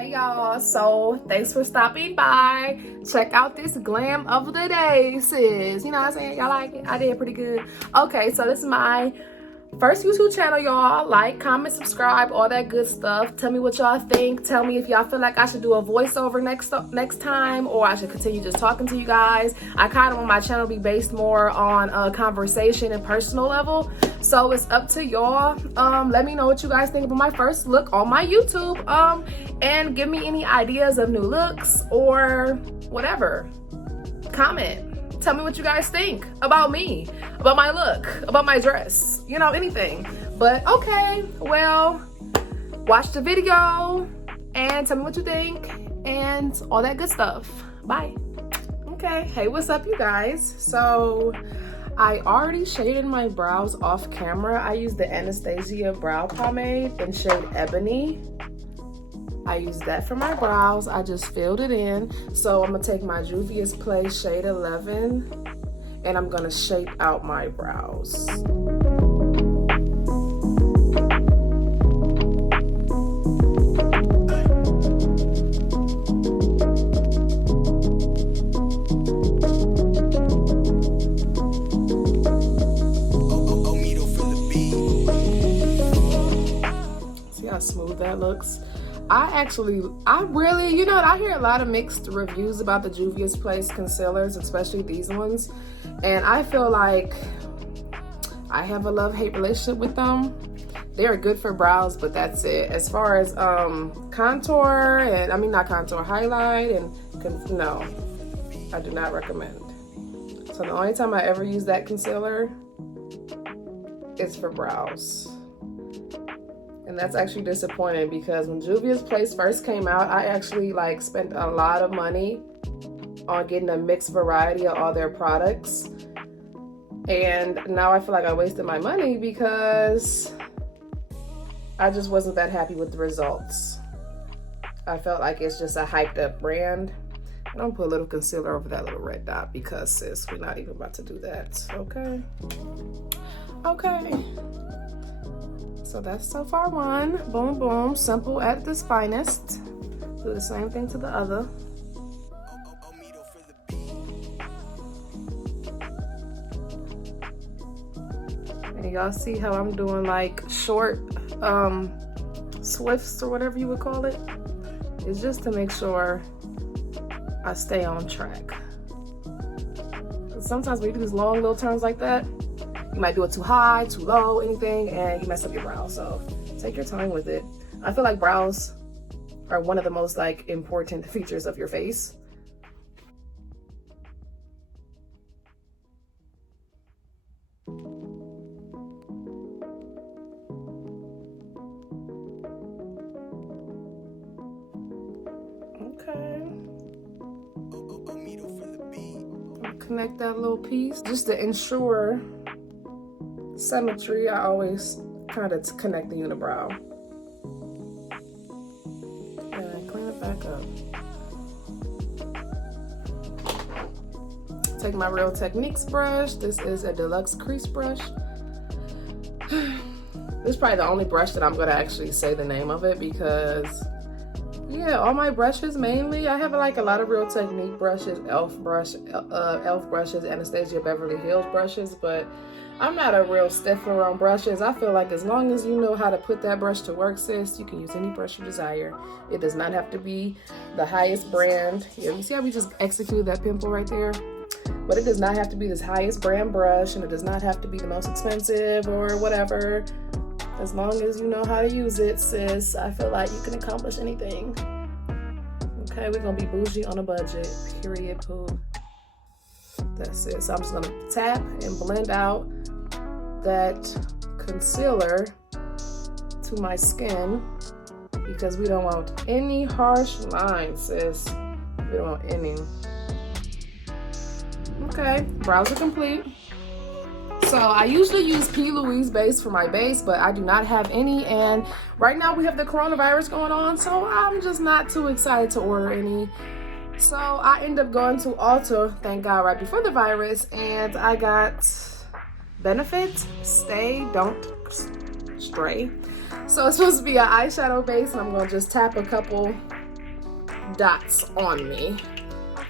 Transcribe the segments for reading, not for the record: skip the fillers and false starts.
Hey y'all, so thanks for stopping by. Check out this glam of the day, sis. You know what I'm saying? Y'all like it? I did pretty good. Okay, so this is my first YouTube channel, y'all. Like, comment, subscribe, all that good stuff. Tell me what y'all think. Tell me if y'all feel like I should do a voiceover next time, or I should continue just talking to you guys. I kind of want my channel to be based more on a conversation and personal level, so it's up to y'all. Let me know what you guys think about my first look on my YouTube, and give me any ideas of new looks or whatever. Comment. Tell me what you guys think about me, about my look, about my dress, you know, anything. But okay, well, watch the video and tell me what you think and all that good stuff. Bye. Okay, hey, what's up, you guys? So I already shaded my brows off camera. I used the Anastasia brow pomade in shade Ebony. I used that for my brows. I just filled it in. So I'm gonna take my Juvia's Play shade 11 and I'm gonna shape out my brows. See how smooth that looks? I really, you know, I hear a lot of mixed reviews about the Juvia's Place concealers, especially these ones. And I feel like I have a love-hate relationship with them. They're good for brows, but that's it. As far as contour, and I mean not contour, highlight, and no, I do not recommend. So the only time I ever use that concealer is for brows. And that's actually disappointing because when Juvia's Place first came out, I actually like spent a lot of money on getting a mixed variety of all their products. And now I feel like I wasted my money because I just wasn't that happy with the results. I felt like it's just a hyped up brand. I'm gonna put a little concealer over that little red dot because, sis, we're not even about to do that, okay? Okay. So that's so far one. Boom, boom. Simple at its finest. Do the same thing to the other. And y'all see how I'm doing like short swifts or whatever you would call it? It's just to make sure I stay on track. Sometimes when you do these long little turns like that, you might do it too high, too low, anything, and you mess up your brows. So take your time with it. I feel like brows are one of the most like important features of your face. Okay. I'll connect that little piece just to ensure symmetry. I always kind of connect the unibrow. And clean it back up. Take my Real Techniques brush. This is a deluxe crease brush. This is probably the only brush that I'm gonna actually say the name of it because, yeah, all my brushes mainly, I have like a lot of Real Technique brushes, elf brushes, Anastasia Beverly Hills brushes, but I'm not a real stiffler on brushes. I feel like as long as you know how to put that brush to work, sis, you can use any brush you desire. It does not have to be the highest brand. Yeah, you see how we just executed that pimple right there? But it does not have to be this highest brand brush, and it does not have to be the most expensive or whatever. As long as you know how to use it, sis, I feel like you can accomplish anything. Okay, we're gonna be bougie on a budget, period, poo. That's it. So I'm just gonna tap and blend out that concealer to my skin because we don't want any harsh lines, sis. We don't want any. Okay, brows are complete. So I usually use P. Louise base for my base, but I do not have any, and right now we have the coronavirus going on, so I'm just not too excited to order any. So I end up going to Ulta, thank God, right before the virus, and I got Benefit, Stay, Don't Stray. So it's supposed to be an eyeshadow base, and I'm gonna just tap a couple dots on me.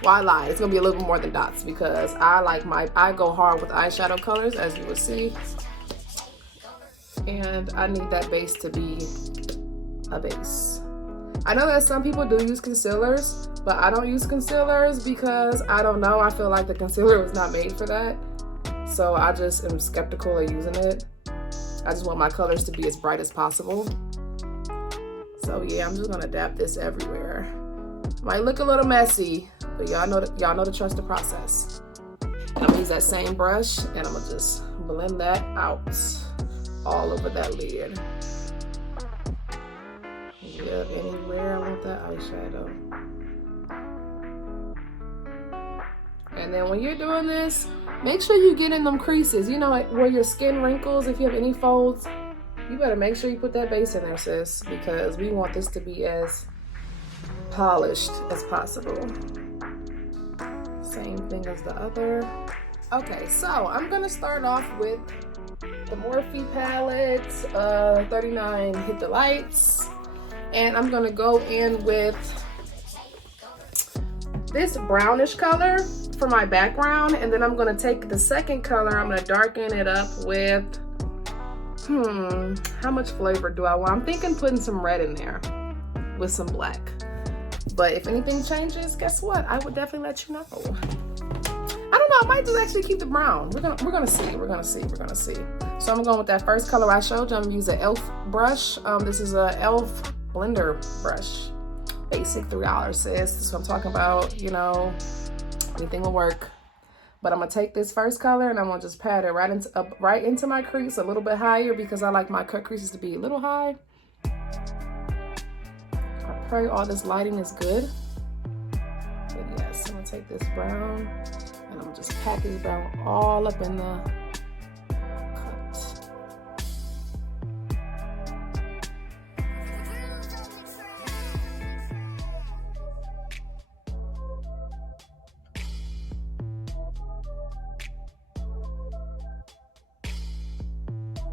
Well, I lied. It's gonna be a little bit more than dots because I go hard with eyeshadow colors, as you will see. And I need that base to be a base. I know that some people do use concealers, but I don't use concealers because I don't know. I feel like the concealer was not made for that. So I just am skeptical of using it. I just want my colors to be as bright as possible. So yeah, I'm just gonna dab this everywhere. Might look a little messy, but y'all know to trust the process. And I'm gonna use that same brush and I'm gonna just blend that out all over that lid. Yeah, anywhere I want that eyeshadow. And then when you're doing this, make sure you get in them creases. You know, like where your skin wrinkles, if you have any folds, you better make sure you put that base in there, sis, because we want this to be as polished as possible. Same thing as the other. Okay, so I'm gonna start off with the Morphe palettes, 39 Hit the Lights. And I'm gonna go in with this brownish color for my background. And then I'm gonna take the second color, I'm gonna darken it up with, how much flavor do I want? I'm thinking putting some red in there with some black. But if anything changes, guess what? I would definitely let you know. I don't know, I might just actually keep the brown. We're gonna see. So I'm going with that first color I showed you. I'm gonna use an e.l.f. brush. This is a e.l.f. blender brush. Basic $3, sis. This is what I'm talking about, you know, anything will work. But I'm gonna take this first color and I'm gonna just pat it right into my crease, a little bit higher because I like my cut creases to be a little high. I pray all this lighting is good. But yes, I'm gonna take this brown and I'm gonna just pat this brown all up in the cut.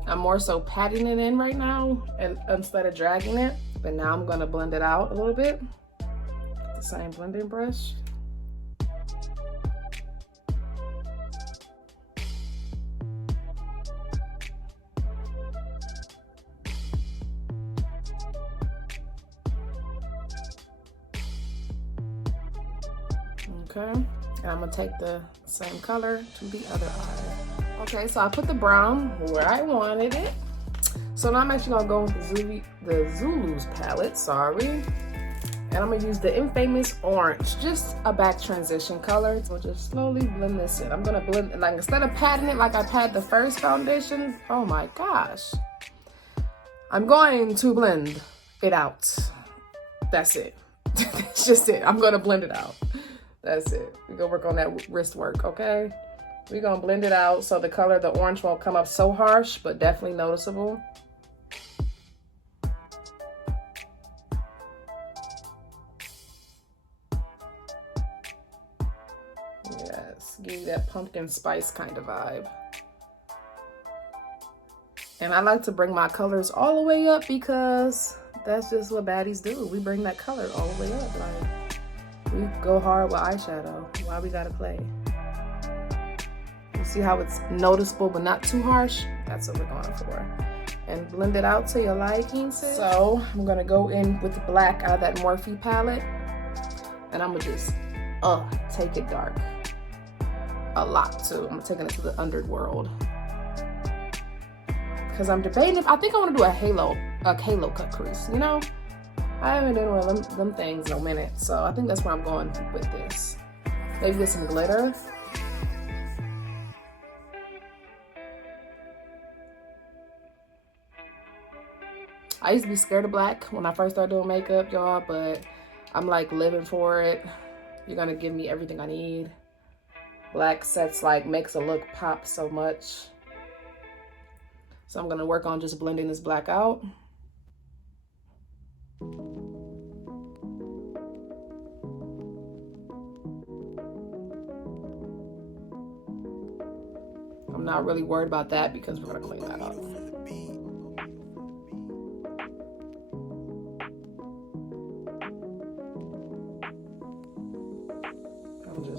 I'm more so patting it in right now and instead of dragging it. But now I'm gonna blend it out a little bit. The same blending brush. Okay, and I'm gonna take the same color to the other eye. Okay, so I put the brown where I wanted it. So now I'm actually gonna go with the Zulu's palette, and I'm gonna use the infamous orange, just a back transition color. So just slowly blend this in. I'm gonna blend, like instead of patting it like I pat the first foundation, oh my gosh. I'm going to blend it out. That's it. That's just it. I'm gonna blend it out. That's it. We're gonna work on that wrist work, okay? We're gonna blend it out so the color, the orange won't come up so harsh, but definitely noticeable. Yes, give you that pumpkin spice kind of vibe. And I like to bring my colors all the way up because that's just what baddies do. We bring that color all the way up. Like, we go hard with eyeshadow. Why we gotta play? You see how it's noticeable but not too harsh? That's what we're going for. And blend it out to your liking, sis. So I'm gonna go in with black out of that Morphe palette. And I'm gonna just, take it dark. A lot too. I'm taking it to the underworld. Because I'm debating if, I think I wanna do a halo cut crease, you know? I haven't done one of them things in a minute. So I think that's where I'm going with this. Maybe with some glitter. I used to be scared of black when I first started doing makeup, y'all, but I'm like living for it. You're gonna give me everything I need. Black sets like makes a look pop so much. So I'm gonna work on just blending this black out. I'm not really worried about that because we're gonna clean that up.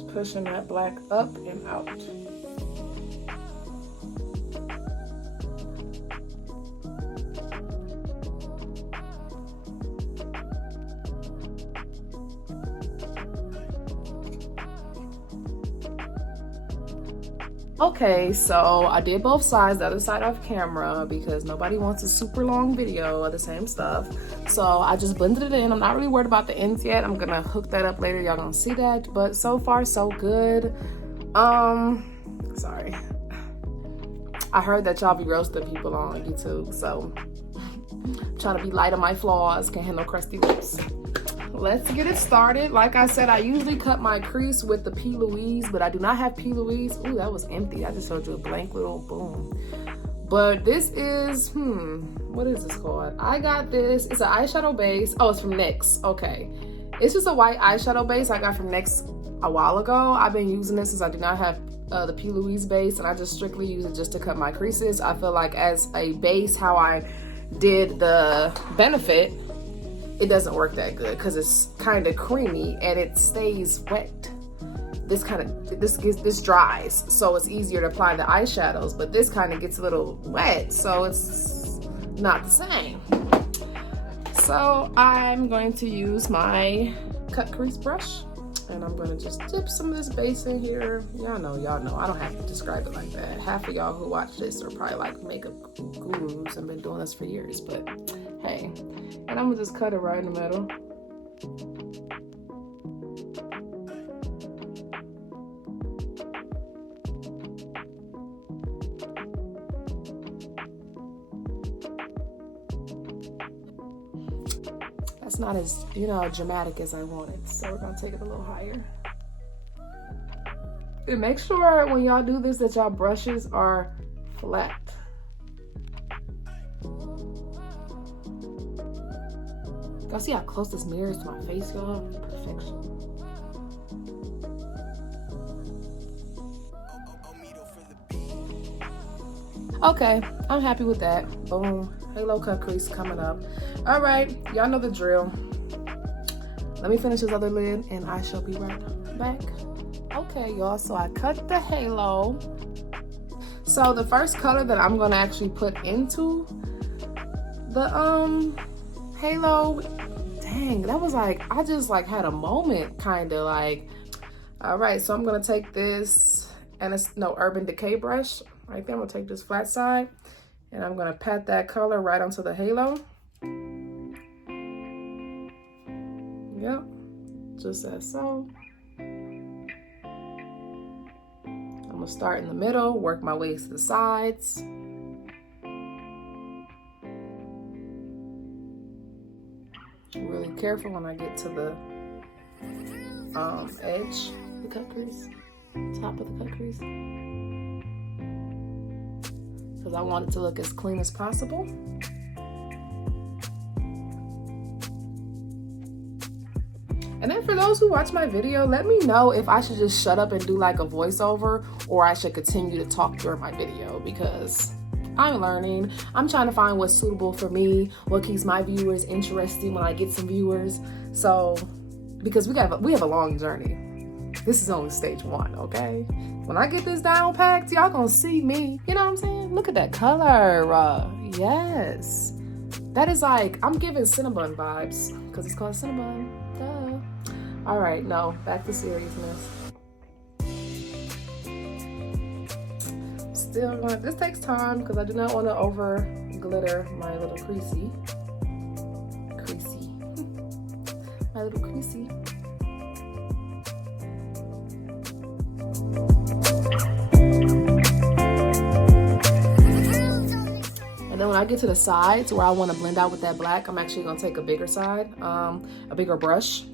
just pushing that black up and out. Okay, so I did both sides, the other side off camera, because nobody wants a super long video of the same stuff. So I just blended it in. I'm not really worried about the ends yet. I'm gonna hook that up later. Y'all gonna see that. But so far, so good. Sorry. I heard that y'all be roasting people on YouTube, so I'm trying to be light on my flaws. Can't handle crusty lips. Let's get it started. Like I said, I usually cut my crease with the P. Louise, but I do not have P. Louise. Ooh, that was empty. I just showed you a blank little boom. But this is, what is this called? I got this. It's an eyeshadow base. Oh, it's from NYX. Okay. It's just a white eyeshadow base I got from NYX a while ago. I've been using this since I do not have the P. Louise base, and I just strictly use it just to cut my creases. I feel like as a base, how I did the Benefit, it doesn't work that good because it's kind of creamy and it stays wet. This dries, so it's easier to apply the eyeshadows, but this kind of gets a little wet, so it's not the same. So I'm going to use my cut crease brush, and I'm going to just dip some of this base in here. Y'all know, I don't have to describe it like that. Half of y'all who watch this are probably like makeup gurus and been doing this for years, but hey. And I'm gonna just cut it right in the middle. That's not as, dramatic as I wanted. So we're gonna take it a little higher. And make sure when y'all do this that y'all brushes are flat. Y'all see how close this mirror is to my face, y'all? Perfection. Okay, I'm happy with that. Boom. Halo cut crease coming up. All right, y'all know the drill. Let me finish this other lid and I shall be right back. Okay, y'all, so I cut the halo. So the first color that I'm gonna actually put into the halo, dang, that was like, I just like had a moment, kind of like. All right, so I'm gonna take this, and it's no Urban Decay brush right there. I'm gonna take this flat side and I'm gonna pat that color right onto the halo. Yep, just as so. I'm gonna start in the middle, work my way to the sides. Really careful when I get to the edge, the cut crease, top of the cut crease, because I want it to look as clean as possible. And then for those who watch my video, let me know if I should just shut up and do like a voiceover, or I should continue to talk during my video, because I'm learning. I'm trying to find what's suitable for me, what keeps my viewers interesting when I get some viewers. So, because we have a long journey. This is only stage 1, okay? When I get this down packed, y'all gonna see me. You know what I'm saying? Look at that color. Yes. That is like, I'm giving Cinnabon vibes, because it's called Cinnabon. Duh. All right, no, back to seriousness. This takes time because I do not want to over glitter my little creasy. My little creasy. And then when I get to the sides where I want to blend out with that black, I'm actually going to take a bigger side, a bigger brush.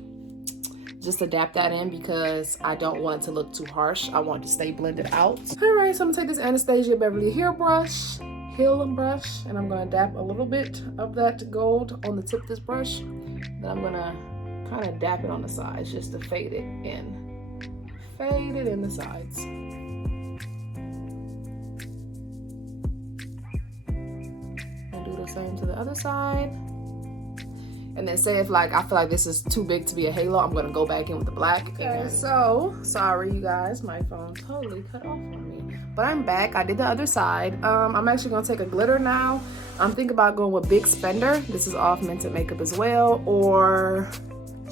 Just adapt that in because I don't want it to look too harsh. I want it to stay blended out. All right, so I'm gonna take this Anastasia Beverly Hill brush, and I'm gonna dap a little bit of that gold on the tip of this brush. Then I'm gonna kind of dap it on the sides just to fade it in. Fade it in the sides. And do the same to the other side. And then say if like I feel like this is too big to be a halo, I'm gonna go back in with the black. Okay, so sorry you guys, my phone totally cut off on me. But I'm back. I did the other side. I'm actually gonna take a glitter now. I'm thinking about going with Big Spender. This is off Mented Makeup as well, or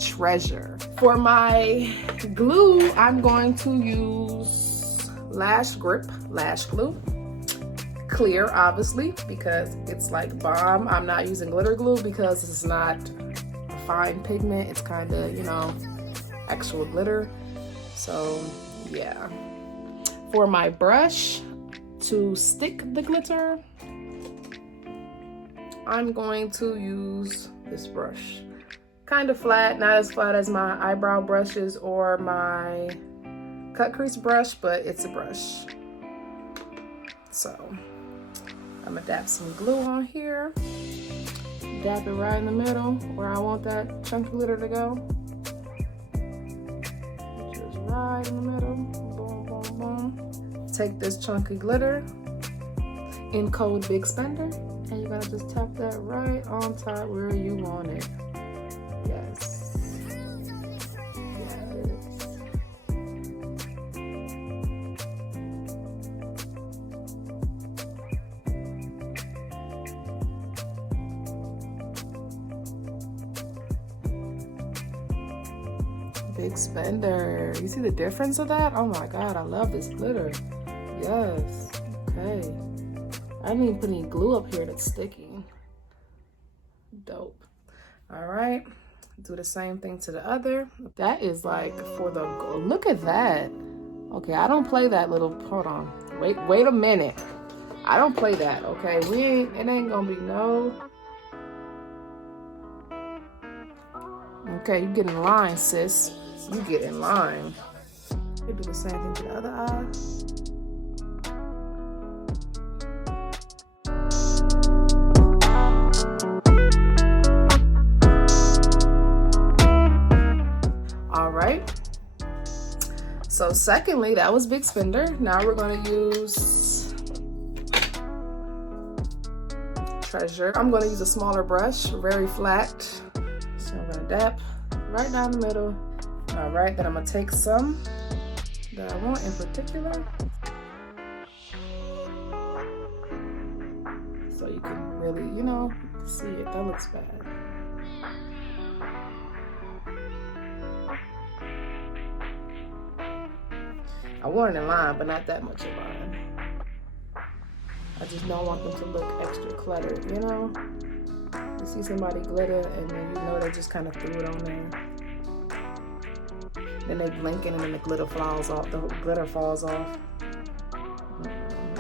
Treasure. For my glue, I'm going to use Lash Grip Lash Glue. Clear, obviously, because it's like bomb. I'm not using glitter glue because it's not a fine pigment. It's kind of, you know, actual glitter. So yeah. For my brush to stick the glitter, I'm going to use this brush. Kind of flat, not as flat as my eyebrow brushes or my cut crease brush, but it's a brush. So I'm gonna dab some glue on here. Dab it right in the middle where I want that chunky glitter to go. Just right in the middle. Boom, boom, boom. Take this chunky glitter in code Big Spender, and you're gonna just tap that right on top where you want it. Yes. Big Spender. You see the difference of that? Oh my god, I love this glitter. Yes. Okay. I didn't even put any glue up here that's sticking. Dope. All right. Do the same thing to the other. That is like for the, look at that. Okay, I don't play that little, hold on. Wait a minute. I don't play that, okay? It ain't gonna be no. Okay, you get in line, sis. You get in line. You do the same thing to the other eye. All right. So secondly, that was Big Spender. Now we're gonna use Treasure. I'm gonna use a smaller brush, very flat. So I'm gonna dab right down the middle. All right, then I'm gonna take some that I want in particular. So you can really, you know, see it. That looks bad. I want it in line, but not that much in line. I just don't want them to look extra cluttered, you know? You see somebody glitter and then you know they just kind of threw it on there. Then they blink and then the glitter falls off. The glitter falls off.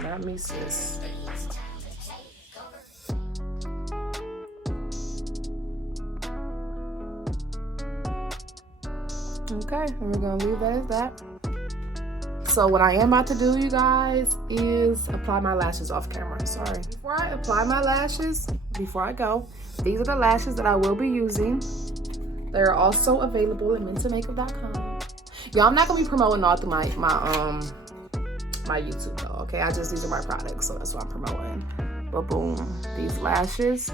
Not me, sis. Okay, and we're gonna leave that as that. So what I am about to do, you guys, is apply my lashes off camera. Sorry. Before I apply my lashes, before I go, these are the lashes that I will be using. They're also available at mentedmakeup.com. Y'all, I'm not gonna be promoting all through my YouTube though, okay? These are my products, so that's what I'm promoting. But boom, these lashes,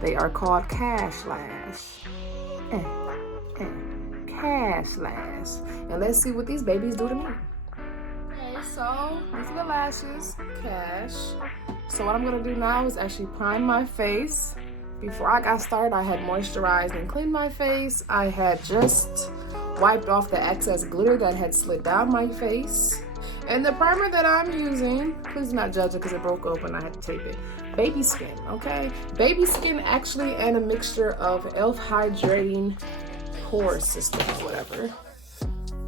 they are called Cash Lash. Cash Lash. And let's see what these babies do to me. Okay, so these are the lashes, Cash. So what I'm gonna do now is actually prime my face. Before I got started, I had moisturized and cleaned my face. I had just wiped off the excess glitter that had slid down my face. And the primer that I'm using, please do not judge it because it broke open. I had to tape it. Baby Skin, okay? Baby Skin actually, and a mixture of e.l.f. Hydrating Pore System or whatever.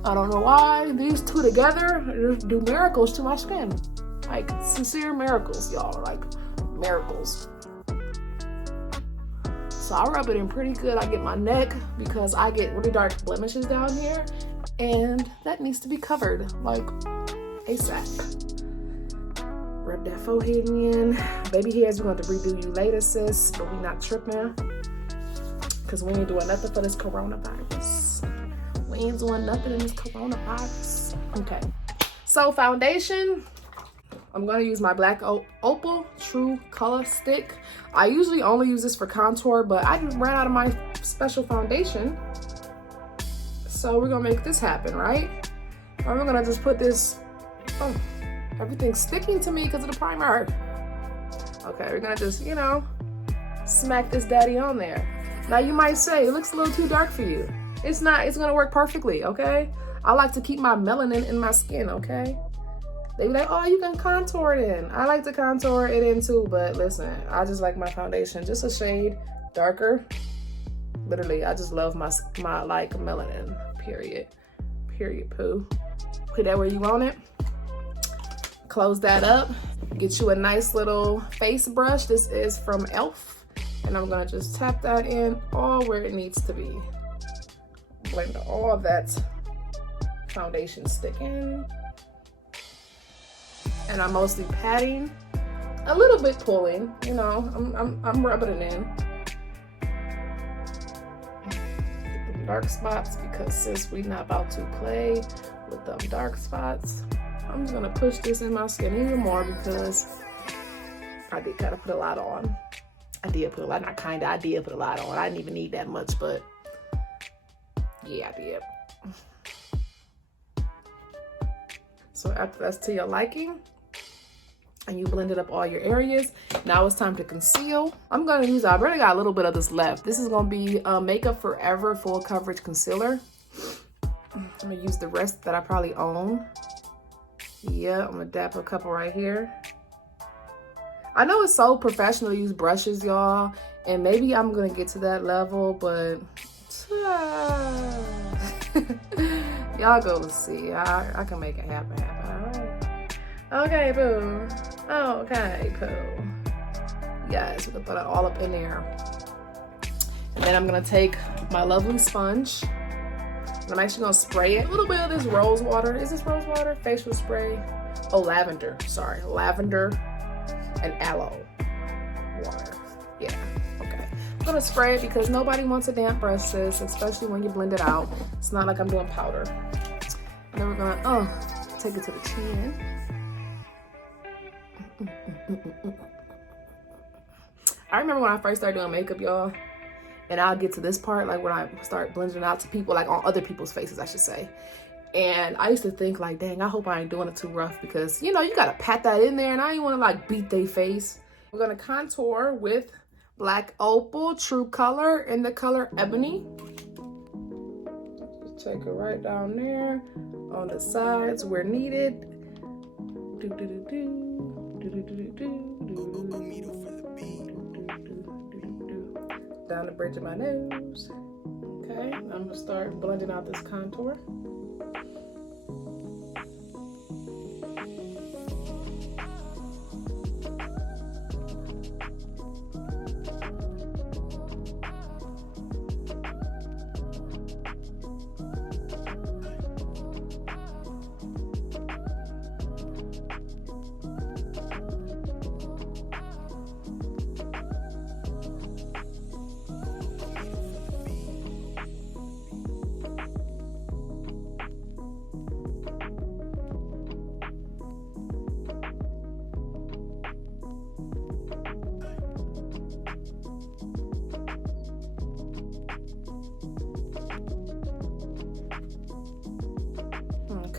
I don't know why these two together do miracles to my skin. Like sincere miracles, y'all. Like miracles. So I rub it in pretty good. I get my neck because I get really dark blemishes down here and that needs to be covered like ASAP. Rub that forehead in. Baby hairs, we're going to redo you later, sis, but we not tripping because we ain't doing nothing for this coronavirus. We ain't doing nothing in this coronavirus. Okay. So foundation. I'm gonna use my black Opal True Color Stick. I usually only use this for contour, but I just ran out of my special foundation. So we're gonna make this happen, right? I'm gonna just put this, oh, everything's sticking to me because of the primer. Okay, we're gonna just, you know, smack this daddy on there. Now you might say, it looks a little too dark for you. It's not, it's gonna work perfectly, okay? I like to keep my melanin in my skin, okay? They be like, oh, you can contour it in. I like to contour it in too, but listen, I just like my foundation just a shade darker. Literally, I just love my like melanin, period. Period, poo. Put that where you want it. Close that up. Get you a nice little face brush. This is from e.l.f. And I'm gonna just tap that in all where it needs to be. Blend all of that foundation stick in. And I'm mostly patting, a little bit pulling, you know, I'm rubbing it in. Get them dark spots because sis, we not about to play with them dark spots. I'm just gonna push this in my skin even more because I did kind of put a lot on. I did put a lot on. I didn't even need that much, but yeah, I did. So after that's to your liking, and you blended up all your areas, now it's time to conceal. I'm gonna use, I've already got a little bit of this left. This is gonna be Makeup Forever Full Coverage Concealer. I'm gonna use the rest that I probably own. Yeah, I'm gonna dab a couple right here. I know it's so professional to use brushes, y'all, and maybe I'm gonna get to that level, but y'all go see. I can make it happen. All right. Okay, boo. Okay, poo. Yes, we're gonna put it all up in there. And then I'm gonna take my lovely sponge. And I'm actually gonna spray it. A little bit of this rose water. Is this rose water? Facial spray. Oh, lavender. Sorry, lavender and aloe water. Yeah, okay. I'm gonna spray it because nobody wants a damp brush, sis, especially when you blend it out. It's not like I'm doing powder. And then we're gonna, take it to the chin. I remember when I first started doing makeup, y'all, and I'll get to this part, like when I start blending out to people, like on other people's faces, I should say. And I used to think like, dang, I hope I ain't doing it too rough because, you know, you gotta pat that in there and I ain't wanna like beat their face. We're gonna contour with Black Opal True Color in the color Ebony. Just take it right down there on the sides where needed. Down the bridge of my nose. Okay, I'm gonna start blending out this contour.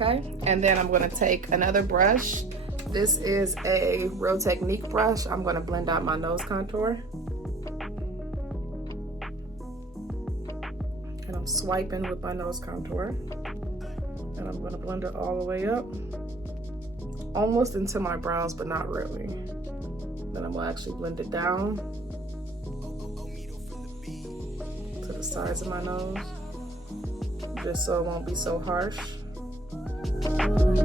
Okay, and then I'm gonna take another brush. This is a Real Technique brush. I'm gonna blend out my nose contour. And I'm swiping with my nose contour. And I'm gonna blend it all the way up. Almost into my brows, but not really. Then I'm gonna actually blend it down to the sides of my nose, just so it won't be so harsh. Do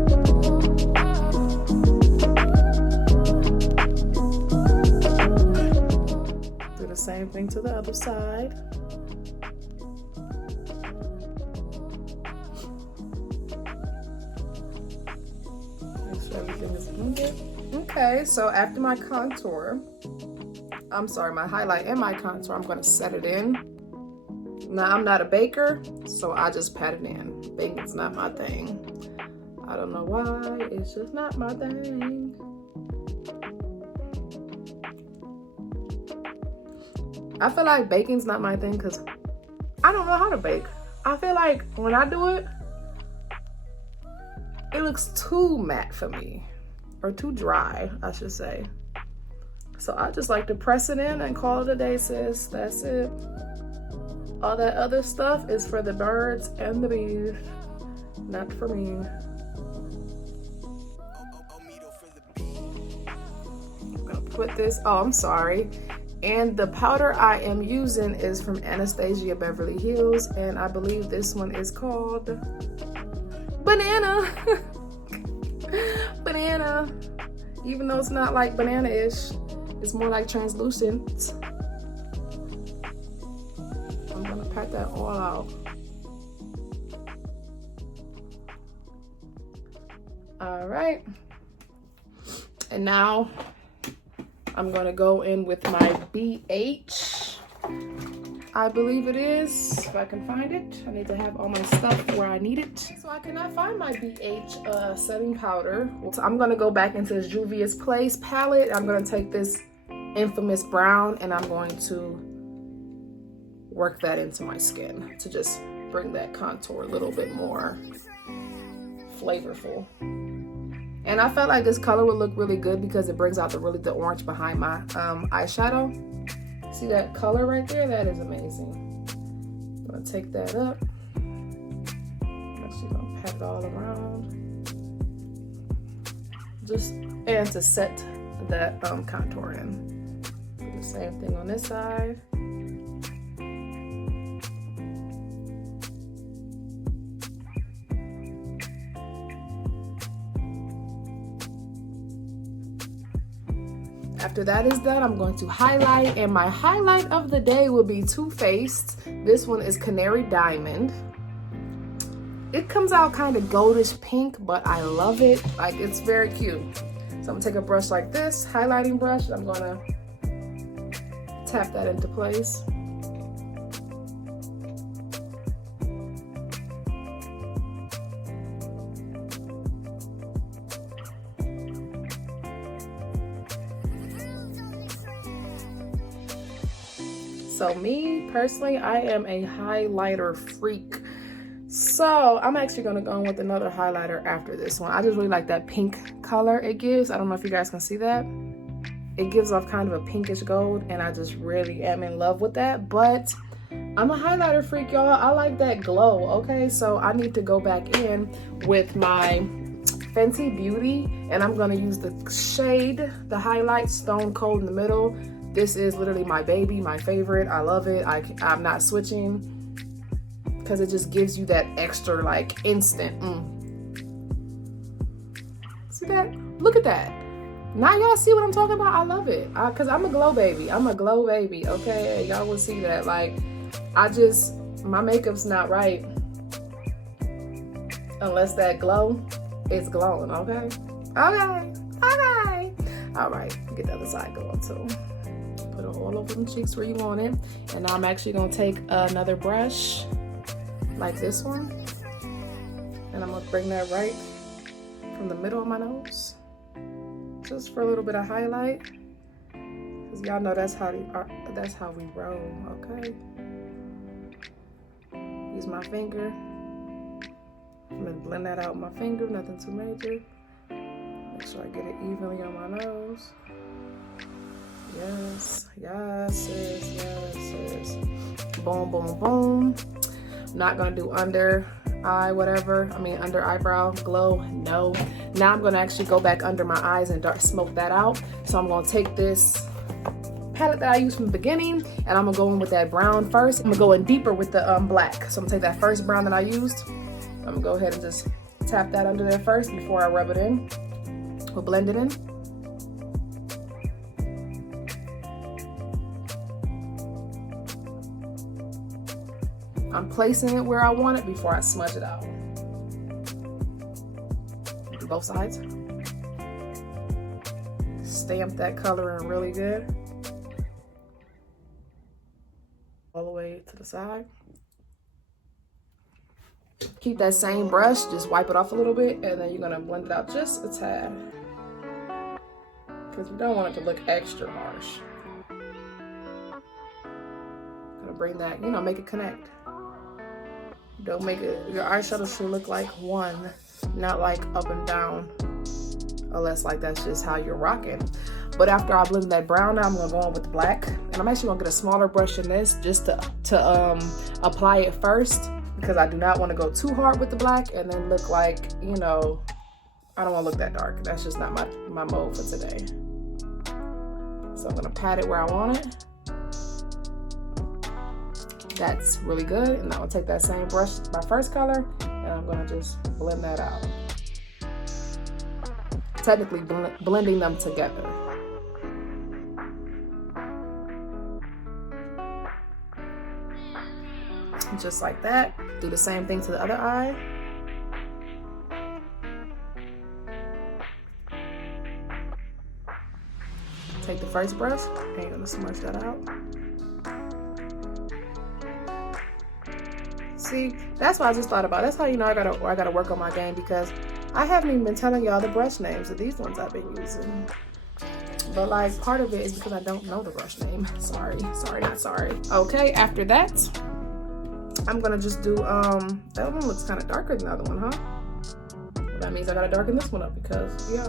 the same thing to the other side. Make sure everything is blended. Okay, so after my contour, my highlight and my contour, I'm going to set it in. Now, I'm not a baker, so I just pat it in. Baking's not my thing. I don't know why, it's just not my thing. I feel like baking's not my thing because I don't know how to bake. I feel like when I do it, it looks too matte for me, or too dry, I should say. So I just like to press it in and call it a day, sis. That's it. All that other stuff is for the birds and the bees, not for me. I'm gonna put this, oh, I'm sorry. And the powder I am using is from Anastasia Beverly Hills, and I believe this one is called Banana. Banana. Even though it's not like banana-ish, it's more like translucent. I'm gonna pat that all out. All right. And now I'm gonna go in with my BH. I believe it is, if I can find it. I need to have all my stuff where I need it. So I cannot find my BH setting powder. So I'm gonna go back into this Juvia's Place palette. I'm gonna take this infamous brown and I'm going to work that into my skin to just bring that contour a little bit more flavorful. And I felt like this color would look really good because it brings out the orange behind my eyeshadow. See that color right there? That is amazing. I'm gonna take that up. Actually gonna pat it all around. Just, and to set that contour in. Do the same thing on this side. After that is done, I'm going to highlight, and my highlight of the day will be Too Faced. This one is Canary Diamond. It comes out kind of goldish pink, but I love it. Like, it's very cute. So I'm gonna take a brush like this, highlighting brush, and I'm gonna tap that into place. So me, personally, I am a highlighter freak. So I'm actually gonna go in with another highlighter after this one. I just really like that pink color it gives. I don't know if you guys can see that. It gives off kind of a pinkish gold, and I just really am in love with that. But I'm a highlighter freak, y'all. I like that glow, okay? So I need to go back in with my Fentybeauty, and I'm gonna use the shade, the highlight Stone Cold in the middle. This is literally my baby, my favorite. I love it. I'm not switching because it just gives you that extra, like, instant. See that? Look at that. Now y'all see what I'm talking about? I love it. Because I'm a glow baby. I'm a glow baby, okay? Y'all will see that. Like, my makeup's not right unless that glow is glowing, okay? Okay. All right. Get the other side going, too. Put it all over them cheeks where you want it. And now I'm actually gonna take another brush like this one, and I'm gonna bring that right from the middle of my nose, just for a little bit of highlight, because y'all know that's how we roll, okay? Use my finger. I'm gonna blend that out with my finger, nothing too major. Make sure I get it evenly on my nose. Yes, yes, boom, boom, boom. Not gonna do under eyebrow glow, no. Now I'm gonna actually go back under my eyes and smoke that out. So I'm gonna take this palette that I used from the beginning, and I'm gonna go in with that brown first. I'm gonna go in deeper with the black. So I'm gonna take that first brown that I used. I'm gonna go ahead and just tap that under there first before I rub it in. We'll blend it in. I'm placing it where I want it before I smudge it out. Both sides. Stamp that color in really good. All the way to the side. Keep that same brush, just wipe it off a little bit, and then you're gonna blend it out just a tad, because we don't want it to look extra harsh. bring that, you know, make it connect. Don't make it, your eyeshadow should look like one, not like up and down, unless like that's just how you're rocking. But after I blend that brown out, I'm gonna go on with the black, and I'm actually gonna get a smaller brush than this just to apply it first, because I do not want to go too hard with the black and then look like, you know, I don't want to look that dark. That's just not my mode for today. So I'm gonna pat it where I want it. That's really good. And now I'll take that same brush, my first color, and I'm gonna just blend that out. Technically blending them together. Just like that. Do the same thing to the other eye. Take the first brush and you're gonna smudge that out. See, that's what I just thought about. That's how you know I gotta work on my game, because I haven't even been telling y'all the brush names of these ones I've been using. But like, part of it is because I don't know the brush name. Sorry, not sorry. Okay, after that, I'm gonna just do, that one looks kind of darker than the other one, huh? Well, that means I gotta darken this one up because, yeah,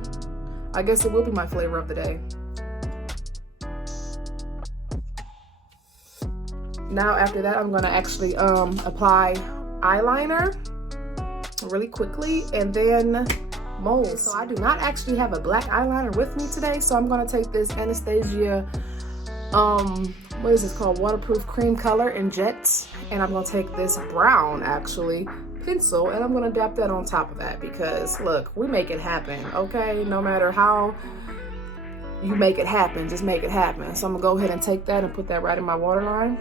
I guess it will be my flavor of the day. Now after that, I'm gonna actually apply eyeliner really quickly and then mold. So I do not actually have a black eyeliner with me today, so I'm gonna take this Anastasia, what is this called? Waterproof cream color in Jets. And I'm gonna take this brown, actually, pencil, and I'm gonna dab that on top of that, because look, we make it happen, okay? No matter how you make it happen, just make it happen. So I'm gonna go ahead and take that and put that right in my waterline.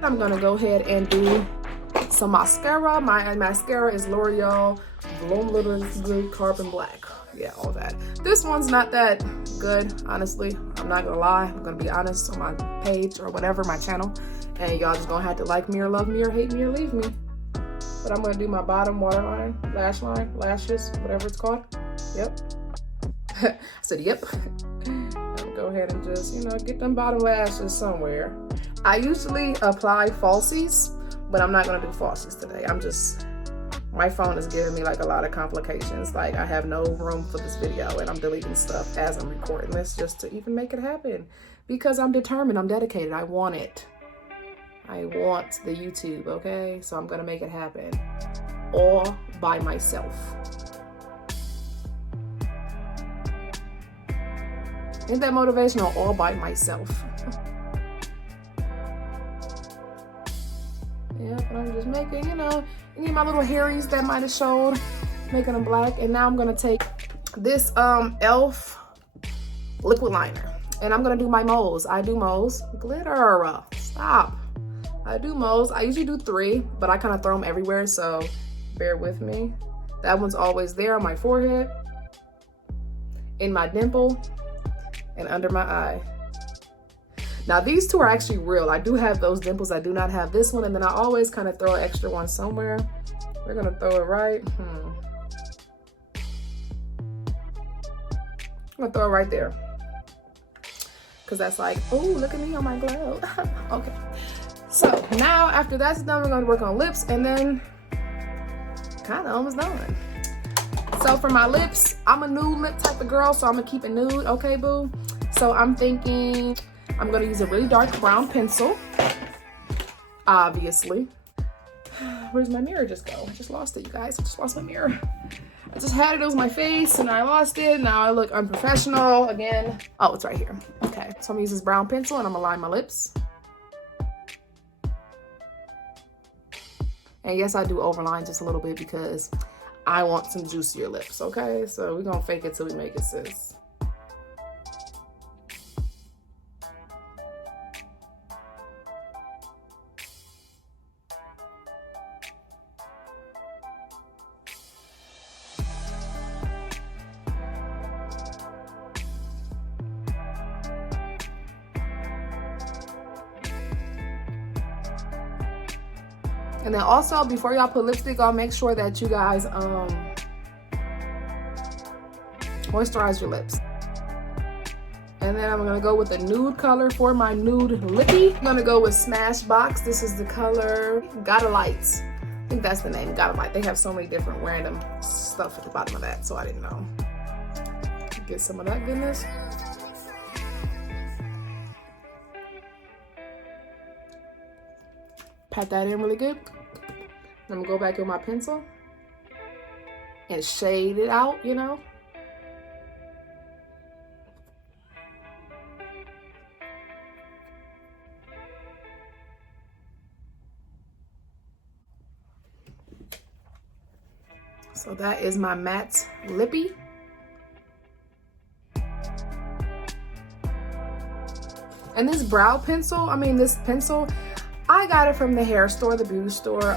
I'm gonna go ahead and do some mascara. My mascara is L'Oreal Voluminous Good Carbon Black. Yeah, all that. This one's not that good, honestly. I'm not gonna lie. I'm gonna be honest, on my page or whatever, my channel. And y'all just gonna have to like me or love me or hate me or leave me. But I'm gonna do my bottom waterline, lash line, lashes, whatever it's called. Yep. I said yep. I'll go ahead and just, you know, get them bottom lashes somewhere. I usually apply falsies, but I'm not gonna do falsies today. My phone is giving me like a lot of complications. Like, I have no room for this video and I'm deleting stuff as I'm recording this just to even make it happen, because I'm determined, I'm dedicated, I want it. I want the YouTube, okay? So I'm gonna make it happen all by myself. Ain't that motivational? All by myself. Yeah, but I'm just making, you know, any of my little hairies that might have showed, making them black. And now I'm gonna take this e.l.f. liquid liner, and I'm gonna do my moles. I do moles. Glitter, stop. I do moles. I usually do 3, but I kind of throw them everywhere, so bear with me. That one's always there on my forehead, in my dimple, and under my eye. Now these 2 are actually real. I do have those dimples. I do not have this one, and then I always kind of throw an extra one somewhere. We're gonna throw it right. I'm gonna throw it right there, because that's like, oh, look at me on my glow. Okay. So now after that's done, we're gonna work on lips, and then kind of almost done. So for my lips, I'm a nude lip type of girl, so I'm gonna keep it nude, okay, boo? So I'm thinking I'm gonna use a really dark brown pencil, obviously. Where's my mirror just go? I just lost it, you guys. I just lost my mirror. I just had it was my face, and I lost it. Now I look unprofessional again. Oh, it's right here. Okay, so I'm gonna use this brown pencil, and I'm gonna line my lips. And yes, I do overline just a little bit because I want some juicier lips, okay? So we're gonna fake it till we make it, sis. And then also, before y'all put lipstick on, make sure that you guys moisturize your lips. And then I'm gonna go with a nude color for my nude lippy. I'm gonna go with Smashbox. This is the color Gotta Lights. I think that's the name, Gotta Light. They have so many different random stuff at the bottom of that, so I didn't know. Get some of that goodness. Pat that in really good. I'm gonna go back with my pencil and shade it out, you know. So that is my matte lippy. And this brow pencil, this pencil, I got it from the hair store, the beauty store.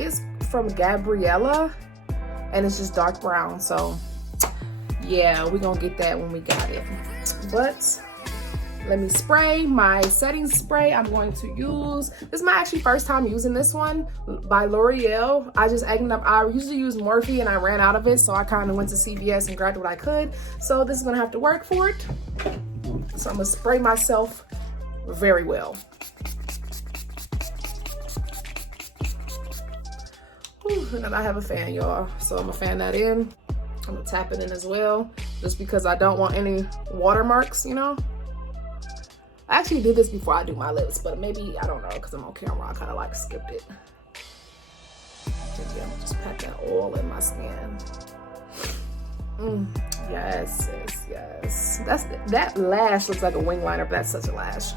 It's from Gabriella, and it's just dark brown. So yeah, we're gonna get that when we got it. But let me spray my setting spray. I'm going to use, this is my actually first time using this one by L'Oreal. I just egged up, I usually use Morphe and I ran out of it. So I kind of went to CVS and grabbed what I could. So this is gonna have to work for it. So I'm gonna spray myself very well. Whew, and then I have a fan, y'all. So I'm gonna fan that in. I'm gonna tap it in as well, just because I don't want any watermarks, you know? I actually did this before I do my lips, but maybe, I don't know, because I'm on camera, I kind of like skipped it. Maybe I'm gonna just pack that all in my skin. Yes, yes, yes. That lash looks like a wing liner, but that's such a lash.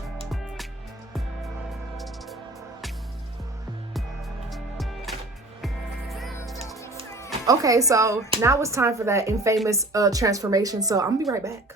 Okay, so now it's time for that infamous transformation. So I'm gonna be right back.